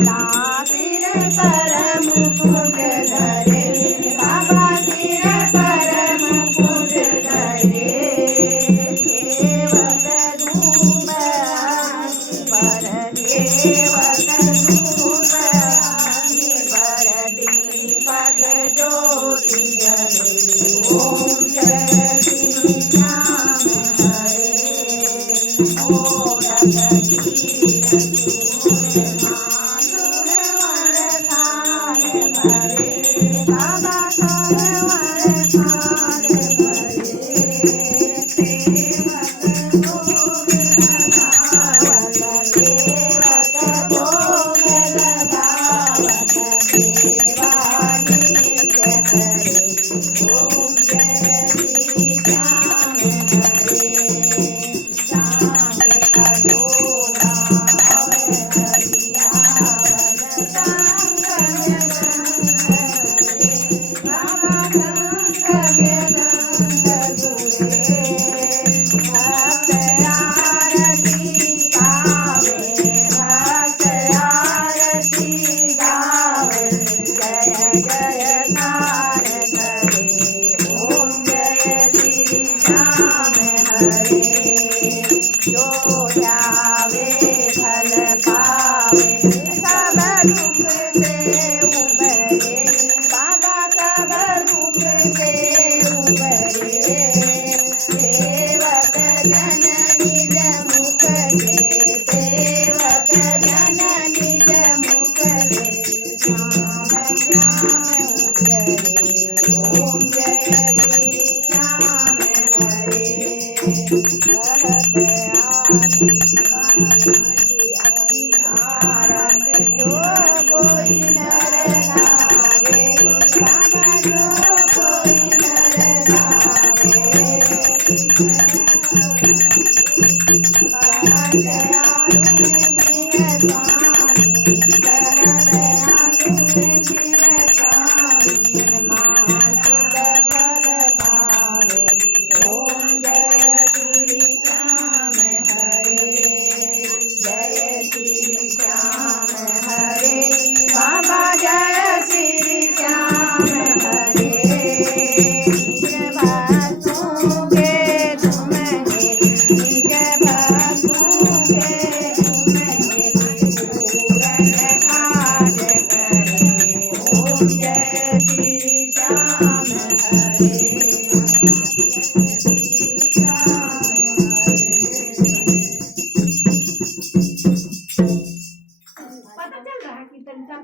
बाबा सिर पर मुकुट धरे, बाबा सिर पर मुकुट धरे, सेवक धूप पर सेवक धूप पर दीपक ज्योति जले। ओम जय श्री राम हरे, ओरख बाबा सरवण थाल भरे, सेवक भोग लगावत, सेवक भोग लगावत, सेवा नित्य करे। ओम जय श्री श्याम हरे, श्याम कटोरा और हरियावन, सांग बाबा संग रंग जुड़े, भक्त आरती गावे, भक्त आरती गावे, जय जयकार करे। ओम जय श्री श्याम हरे, जो ध्यावे फल पावे, सब दुख से उबरे, बाबा सब दुख से उबरे, सेवक जन निज मुख से, सेवक जन निज मुख से, श्याम श्याम उतरे। ओम जय श्री राम हरे, कहत आरत जो कोई नर गावे, बाबा जो कोई नर गावे, कहत आरुण बिन स्वामी, कहत आरुण बिन स्वामी, मानित फल पावे। ओम जय श्री श्याम हरे, जय श्री श्याम हरे, बाबा जय श्री श्याम हरे। निज भक्तों के तुम हे, निज भक्तों के तुम हे, पूरन काज करे। ओम जय श्री श्याम हरे, श्याम हरे। पता चल रहा है कीर्तन का